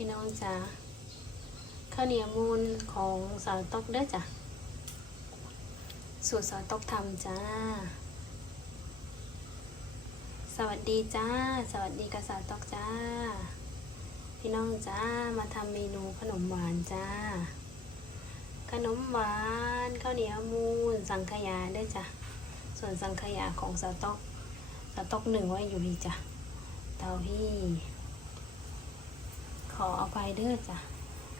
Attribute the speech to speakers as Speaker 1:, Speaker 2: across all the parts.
Speaker 1: พี่น้องจ้าข้าวเหนียวมูลของสาวตอกเด้อจ้ะสูตรสาวตอกทำจ้า สวัสดีจ้า สวัสดีกบสาวตอกจ้า พี่น้องจ้ามาทำเมนูขนมหวานจ้า ขนมหวานข้าวเหนียวมูนสังขยาด้วยจ้ะส่วนสังขยาของสาวตอกสาวตอกหนึ่งไว้อยู่ดีจ้ะเตาที่ ขอเอาไปเด้อจ้ะ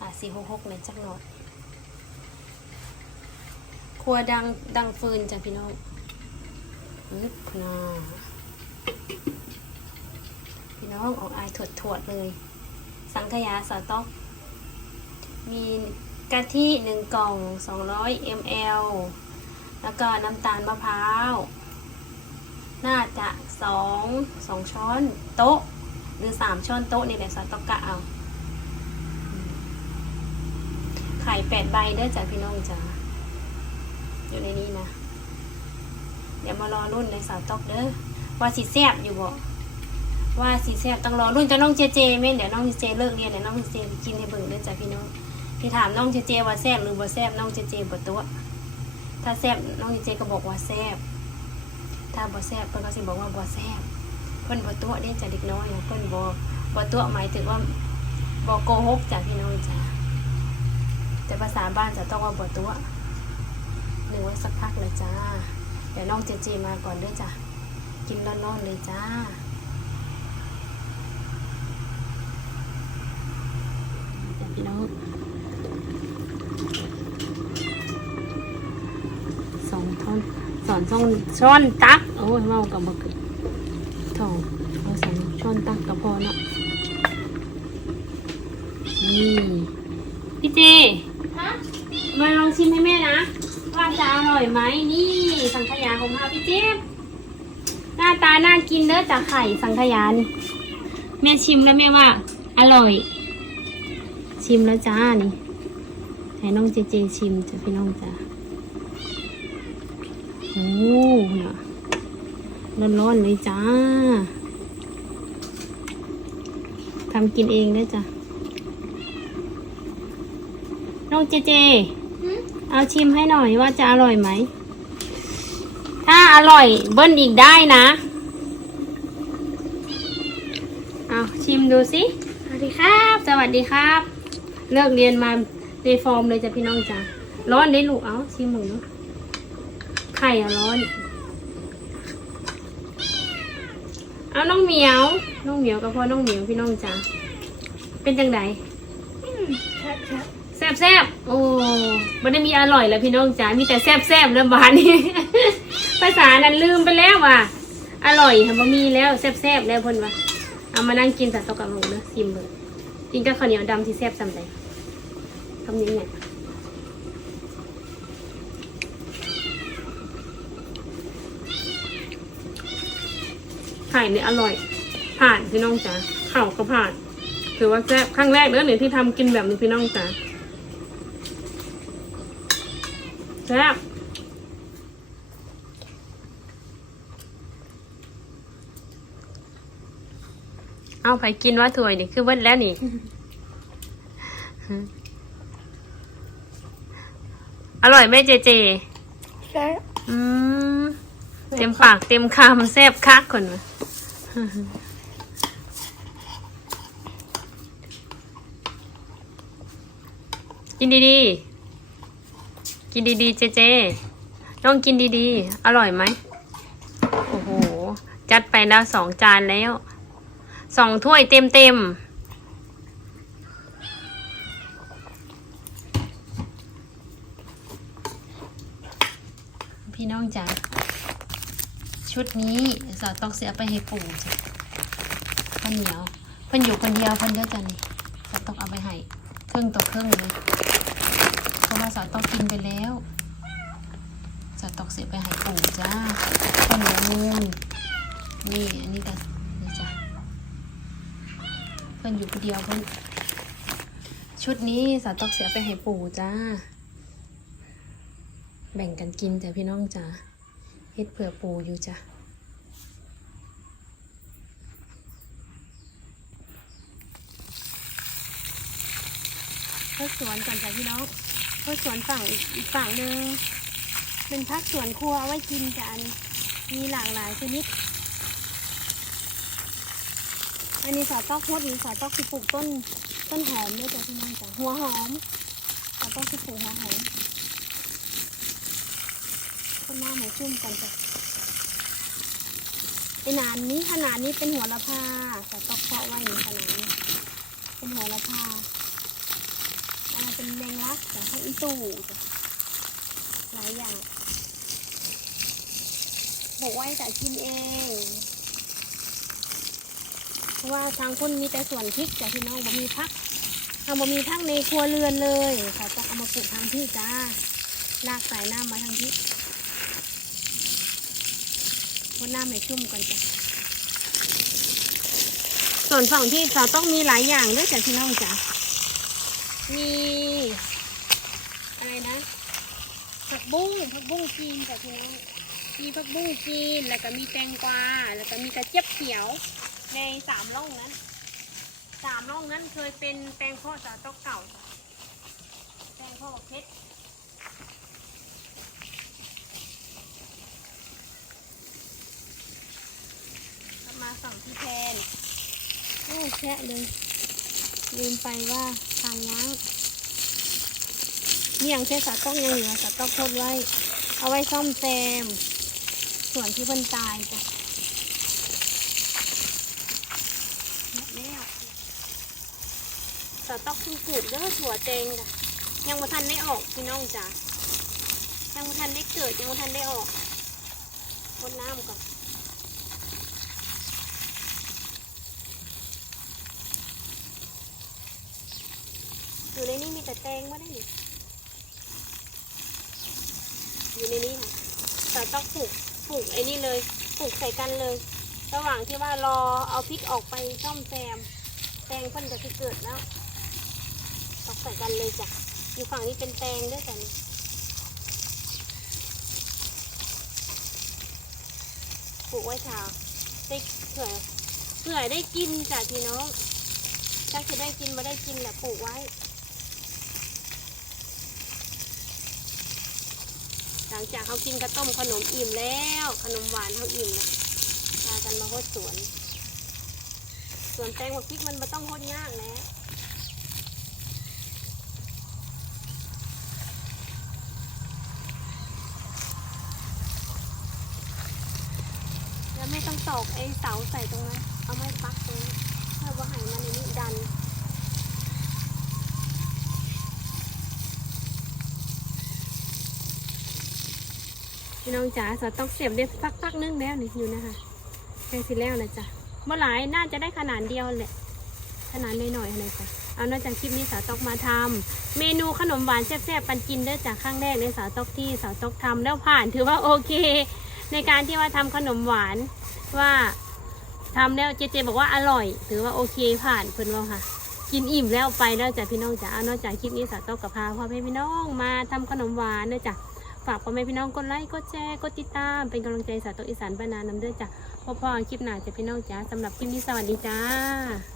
Speaker 1: อะสี่หกหกในอยจักหน่อยครัวดังดังฟืนจ้ะพี่น้องนึบนาพี่น้องออกอายถวดถวดเลย สังขยาสต๊อก มีกะทิหนึ่งกล่อง 200 ml แล้วก็น้ำตาลมะพร้าว น่าจะสองสองช้อนโต๊ะ หรือสามช้อนโต๊ะนี่แหละสต๊อกกะเอา ไข่แปดใบเด้อจ้ะพี่น้องจ้ะอยู่ในนี้นะ เดี๋ยวมารอรุ่นในสาวตอกเด้อว่าสีแซบอยู่บ่ว่าสีแซบต้องรอรุ่นจะน้องเจเจเม่เดี๋ยวน้องเจเจเลิกเรียนเดี๋ยวน้องเจเจกินให้เบิ่งเด้อจ้ะพี่น้องพี่ถามน้องเจเจว่าแซบหรือบ่แซบน้องเจเจบ่ตัวถ้าแซบน้องเจเจก็บอกว่าแซบถ้าบ่แซบเพิ่นก็สิบอกว่าบ่แซบเพิ่นบ่ตัวเด้จ้ะเด็กน้อยนะเพิ่นบ่บ่ตัวหมายถึงว่าบ่โกหกจ้ะพี่น้องจ้ะ แต่ภาษาบ้านจะต้องว่าบ่ตัวหนึ่งไว้สักพักเลยจ้า เดี๋ยวน้องเจเจมาก่อนด้อจ้ะ กินร้อนๆเลยจ้าพี่น้องสองท่อนสอนสองช้อนตัก โอ้ยเมากับบักทองเอาสองช้อนตักก็พอเนาะนี่พี่เจ มาลองชิมให้แม่นะ ว่าจะอร่อยไหมนี่สังขยาของเราพี่เจ๊หน้าตาน่ากินเด้อจากไข่สังขยานี่แม่ชิมแล้วแม่ว่า อร่อย ชิมแล้วจ้านี่ให้น้องเจเจชิมจ้ะพี่น้องจ้าโอ้เน่ะร้อนๆเลยจ้าทำกินเองได้จ้ะ น้องเจเจ เอาชิมให้หน่อยว่าจะอร่อยไหม ถ้าอร่อยเบิ้ลอีกได้นะ เอาชิมดูสิ
Speaker 2: สวัสดีครับ
Speaker 1: สวัสดีครับ เลิกเรียนมาในฟอร์มเลยจ้ะพี่น้องจ้ะร้อนได้ลูกเอาชิมหมูเนาะไข่อะร้อน เอาน้องเหมียว น้องเหมียวกับพ่อน้องเหมียวพี่น้องจ้ะเป็นจังได
Speaker 2: ครับครับ
Speaker 1: แซบแซ่บโอ้ไม่ได้มีอร่อยแล้วพี่น้องจ้ะมีแต่แซ่บแซบแล้วบานนี้ ภาษานั้นลืมไปแล้วว่ะอร่อยค่ะบ่มีแล้วแซ่บแซบแล้วเพิ่นว่าเอามานั่งกินสัตว์ตกับหมูเนอะซิมเบอร์กินกับข้าวเหนียวดำที่แซ่บซ้ำใดทำยังไงไข่เนี่ยอร่อย ผ่านพี่น้องจ๋าเข่าก็ผ่านถือว่าแซ่บครั้งแรกเด้อเนี่ยที่ทำกินแบบนี้พี่น้องจ๋า แซ่บเอาไปกินว่าถ้วยนี่คือเบิ้ลแล้วนี่ อร่อยไหมเจเจ
Speaker 2: ใช่
Speaker 1: อืม เต็มปากเต็มคำแซ่บคักคนวะกินดีๆ กินดีๆ เจเจต้องกินดีๆ อร่อยไหม โอ้โห จัดไปแล้วสองจานแล้ว สองถ้วยเต็มๆพี่น้องจ๋าชุดนี้สาวต้องเสียไปให้ปู่จ้ะข้าวเหนียวพิ่นอยู่คนเดียวพิ่นเด้อจ้ะนี่สาวต้องเอาไปให้ครึ่งต่อครึ่งเลยะว่าสาวตองกินไปแล้วสาวตองเสียไปให้ปู่จ้าข้าวเหนียวมูนนี่อันนี้ก็นี่จ้ะเพิ่นอยู่คนเดียวเพิ่อนชุดนี้สาวตองเสียไปให้ปู่จ้า แบ่งกันกินจ้ะพี่น้องจ้าเฮ็ดเผื่อปูอยู่จ้ะพักสวนก่อนจ้ะพี่น้อง พักสวนฝั่งอีกฝั่งหนึ่งเป็นพักสวนครัวเอาไว้กินจ้ะอันมีหลากหลายชนิด อันนี้สาต๊อกโคตรหรือสาต๊อกที่ปลูกต้นต้นหอมด้วยจ้ะพี่น้องจ้ะหัวหอมสาต๊อกที่ปลูกหัวหอมต้นหน้าหมูชุ่มกันจ้ะไอหนานนี้ขนาดนี้เป็นหัวละพาสาต๊อกเพาะไว้ขนาดนี้เป็นหัวละพาอ่าักจะให้อีตู่จ้หลายอย่างปลูกว้แต่กินเอง เพราะว่าทางคนมีแต่ส่วนพริกจ้ะพี่น้องบ่มีพักทางบ่มีพักในครัวเรือนเลยค่ะต้องเอามาปลูกทางที่จ้าลากสายน้ำมาทางที่คนน้ำให้ชุ่มก่อนจ้ะส่วนฝั่งที่จะต้องมีหลายอย่างด้วยจ้ะพี่น้องจ้ะมีอะไรนะผัก บุ้งผักบุ้งจีนจ้ะพี่น้องมีผักบุ้งจีนแล้วก็มีแตงกวาแล้วก็มีกระเจี๊ยบเขียวในสามร่องนั้นสามร่องนั้นเคยเป็นแปลงพ่อสาตอกเก่าแปลงพ่อเพชรมาฝั่งที่แทนโอ้แค่เลยลืมไปว่าทางย้าง นี่ยังแค่สาต๊อกยังเหลือสาต๊อกทดไว้ เอาไว้ซ่อมแซม ส่วนที่เพิ่นตายจ้ะแล้วสต๊อกคุณปลูกเด้อถั่วแดงจ้ะยังบ่ทันได้ออกพี่น้องจ้ะยังบ่ทันได้เกิดยังบ่ทันได้ออกรดน้ำก่อนอยู่ในนี้มีแต่แตงว่ได้หนิ อยู่ในนี้ค่ะสต๊อกปลูกปลูกไอ้นี่เลยปลูกใส่กันเลย ระหว่างที่ว่ารอเอาพริกออกไปซ่อมแซมแตงเพิ่นจะที่เกิดแล้วตอกใส่กันเลยจ้ะอยู่ฝั่งนี้เป็นแตงด้วยกันปลูกไว้ชาได้เผื่อเผื่อได้กินจ้ะพี่น้องถ้าจะได้กินมาได้กินแหละปลูกไว้ หลังจากเขากินกระต้มขนมอิ่มแล้ว ขนมหวานเขาอิ่มแล้วพากันมาโคดสวน สวนแตงกับพริกมันไม่ต้องโคตรยากนะแล้วไม่ต้องตอกไอ้เสาใส่ตรงนั้น เอาไม้ปักตรงนี้เพื่อว่าให้มันในนี้ดัน พี่น้องจ๋าสต๊อกเสียบได้สักพักนึงแล้วนี่อยู่นะคะใกล้สิแล้วนะจ๊ะเมื่อหลายน่าจะได้ขนาดเดียวแหละขนาดน้อยๆเลยจ้ะเอานอกจากคลิปนี้สาวต๊อกมาทำเมนูขนมหวานแซ่บๆปันกินเด้อจากข้างแรกเลยสาวต๊อกที่สาวต๊อกทำแล้วผ่านถือว่าโอเค ในการที่ว่าทำขนมหวานว่าทำแล้วเจเจบอกว่าอร่อย ถือว่าโอเคผ่านเพิ่นว่าค่ะ กินอิ่มแล้วไปแล้วจ้ะพี่น้องจ๋าเอานอกจากคลิปนี้สาวต๊อกกับพาพ่อแม่พี่น้องมาทำขนมหวานเด้อจ้ะ ฝากพ่อแม่พี่น้องกดไลค์ กดแชร์ กดติดตาม เป็นกำลังใจสาวตวอีสานบ้านนานำเด้อจ้ะพ่อพ่อคลิปหน้าจะพี่น้องจ้าสำหรับคลิปนี้สวัสดีจ้า